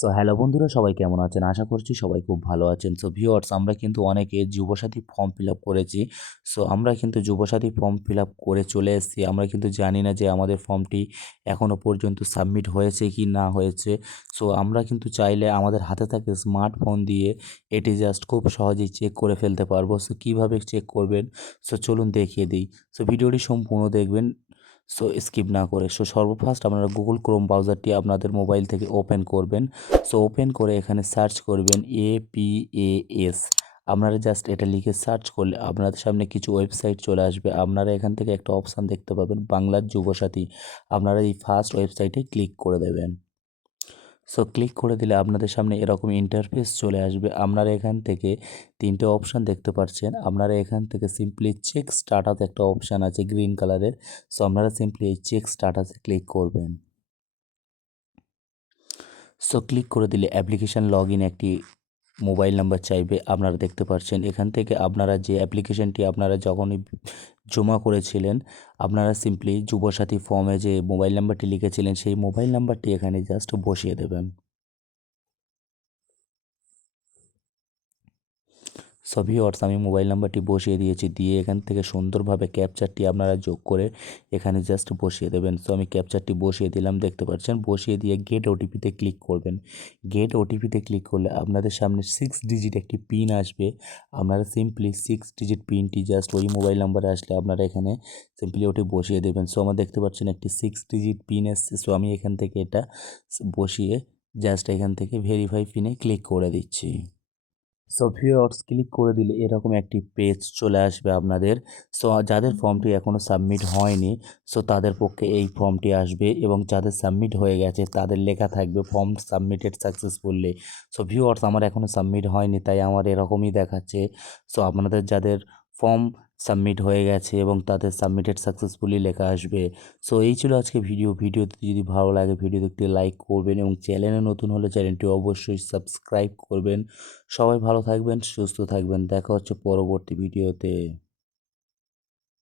So hello বন্ধুরা, সবাই কেমন আছেন? আশা করছি সবাই খুব ভালো আছেন। সো ভিউয়ার্স, আমরা কিন্তু অনেকে যুবসাথী ফর্ম ফিল আপ করেছি। সো আমরা কিন্তু যুবসাথী ফর্ম ফিল আপ করে চলে এসেছি। আমরা কিন্তু জানি না যে আমাদের ফর্মটি এখনও পর্যন্ত সাবমিট হয়েছে কি না হয়েছে। সো আমরা কিন্তু চাইলে আমাদের হাতে থাকে স্মার্টফোন দিয়ে এটি জাস্ট খুব সহজেই চেক করে ফেলতে পারবো। সো কীভাবে চেক করবেন, সো চলুন দেখিয়ে দিই। সো ভিডিওটি সম্পূর্ণ দেখবেন, সো স্কিপ না করে। সো সর্বফার্স্ট আপনারা গুগল ক্রোম ব্রাউজারটি আপনাদের মোবাইল থেকে ওপেন করবেন। সো ওপেন করে এখানে সার্চ করবেন APAS। আপনারা জাস্ট এটা লিখে সার্চ করলে আপনাদের সামনে কিছু ওয়েবসাইট চলে আসবে। আপনারা এখান থেকে একটা অপশান দেখতে পাবেন, বাংলার যুবসাথী। আপনারা এই ফার্স্ট ওয়েবসাইটে ক্লিক করে দেবেন। সো ক্লিক করে দিলে আপনাদের সামনে এরকম ইন্টারফেস চলে আসবে। আপনারা এখান থেকে তিনটে অপশান দেখতে পাচ্ছেন। আপনারা এখান থেকে সিম্পলি চেক স্ট্যাটাস একটা অপশান আছে গ্রিন কালারের। সো আপনারা সিম্পলি এই চেক স্ট্যাটাসে ক্লিক করবেন। সো ক্লিক করে দিলে অ্যাপ্লিকেশান লগ ইন একটি মোবাইল নাম্বার চাইবে। আপনারা দেখতে পাচ্ছেন এখান থেকে আপনারা যে অ্যাপ্লিকেশানটি আপনারা যখনই জমা করেছিলেন, আপনারা সিম্পলি যুবসাথী ফর্মে যে মোবাইল নাম্বারটি লিখেছিলেন সেই মোবাইল নাম্বারটি এখানে জাস্ট বসিয়ে দেবেন। সো ভিউয়ার্স, আমি মোবাইল নাম্বারটি বসিয়ে দিয়েছি। দিয়ে এখান থেকে সুন্দরভাবে ক্যাপচারটি আপনারা যোগ করে এখানে জাস্ট বসিয়ে দেবেন। সো আমি ক্যাপচারটি বসিয়ে দিলাম, দেখতে পাচ্ছেন। বসিয়ে দিয়ে গেট ওটিপিতে ক্লিক করবেন। গেট ওটিপিতে ক্লিক করলে আপনাদের সামনে 6 ডিজিট একটি পিন আসবে। আপনারা সিম্পলি 6 ডিজিট পিনটি জাস্ট ওই মোবাইল নাম্বারে আসলে আপনারা এখানে সিম্পলি ওটি বসিয়ে দেবেন। সো আমার দেখতে পাচ্ছেন একটি 6 ডিজিট পিন এসছে। সো আমি এখান থেকে এটা বসিয়ে জাস্ট এখান থেকে ভেরিফাই পিনে ক্লিক করে দিচ্ছি। সো ভিউয়ার্স, ক্লিক করে দিলে এরকম একটি পেজ চলে আসবে আপনাদের। সো যাদের ফর্মটি এখনও সাবমিট হয়নি, সো তাদের পক্ষে এই ফর্মটি আসবে, এবং যাদের সাবমিট হয়ে গেছে তাদের লেখা থাকবে form submitted successfully. So viewers, আমার এখনও সাবমিট হয়নি তাই আমার এরকমই দেখাচ্ছে। সো আপনাদের যাদের ফর্ম সাবমিট হয়ে গেছে এবং তাদের সাবমিটেড সাকসেসফুলি লেখা আসবে। সো এই ছিল আজকে ভিডিওতে যদি ভালো লাগে ভিডিও দেখতে লাইক করবেন, এবং চ্যানেলে নতুন হলে চ্যানেলটি অবশ্যই সাবস্ক্রাইব করবেন। সবাই ভালো থাকবেন, সুস্থ থাকবেন। দেখা হচ্ছে পরবর্তী ভিডিওতে।